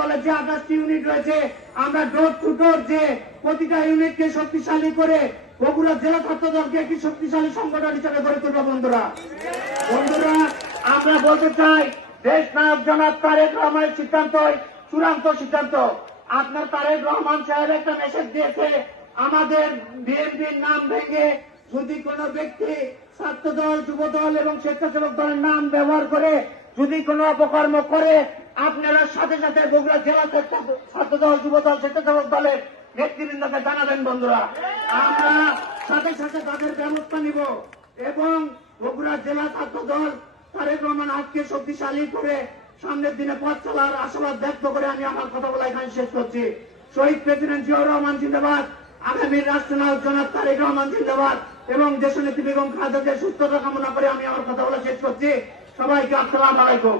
দলের যে আঠাশটি ইউনিট রয়েছে, আমরা ডোর টু ডোর যে প্রতিটা ইউনিটকে শক্তিশালী করে বগুড়া জেলা ছাত্র দলকে একটি শক্তিশালী সংগঠন হিসেবে গড়ে তুলবো বন্ধুরা। বন্ধুরা, আমরা বলতে চাই, দেশ নায়ক জনাব তারেক রহমানের সিদ্ধান্ত চূড়ান্ত সিদ্ধান্ত। আপনার তারেক রহমান সাহেব একটা মেসেজ দিয়েছে, আমাদের বিএনপির নাম ভেঙে যদি কোনো ব্যক্তি ছাত্র দল যুব দল এবং স্বেচ্ছাসেবক দলের নাম ব্যবহার করে যদি কোনো অপকর্ম করে আপনারা সাথে সাথে বগুড়া জেলা ছাত্র- দল যুব দল স্বেচ্ছাসেবক দলের নেতৃবৃন্দকে জানাবেন বন্ধুরা। আমরা সাথে সাথে তাদের ব্যবস্থা নিব এবং বগুড়া জেলা ছাত্র দল তারেক রহমান আজকে শক্তিশালী করে সামনের দিনে পথ চলার আশাবাদ ব্যক্ত করে আমি আমার কথা বলা এখানে শেষ করছি। শহীদ প্রেসিডেন্ট জিয়াউর রহমান জিন্দাবাদ আগামী রাষ্ট্রনায়ক জনাব তারেক রহমান জিন্দাবাদ এবং দেশনেত্রী বেগম খালেদাকে সুস্থতা কামনা করে আমি আমার কথা বলা শেষ করছি। সবাইকে আসসালাম আলাইকুম।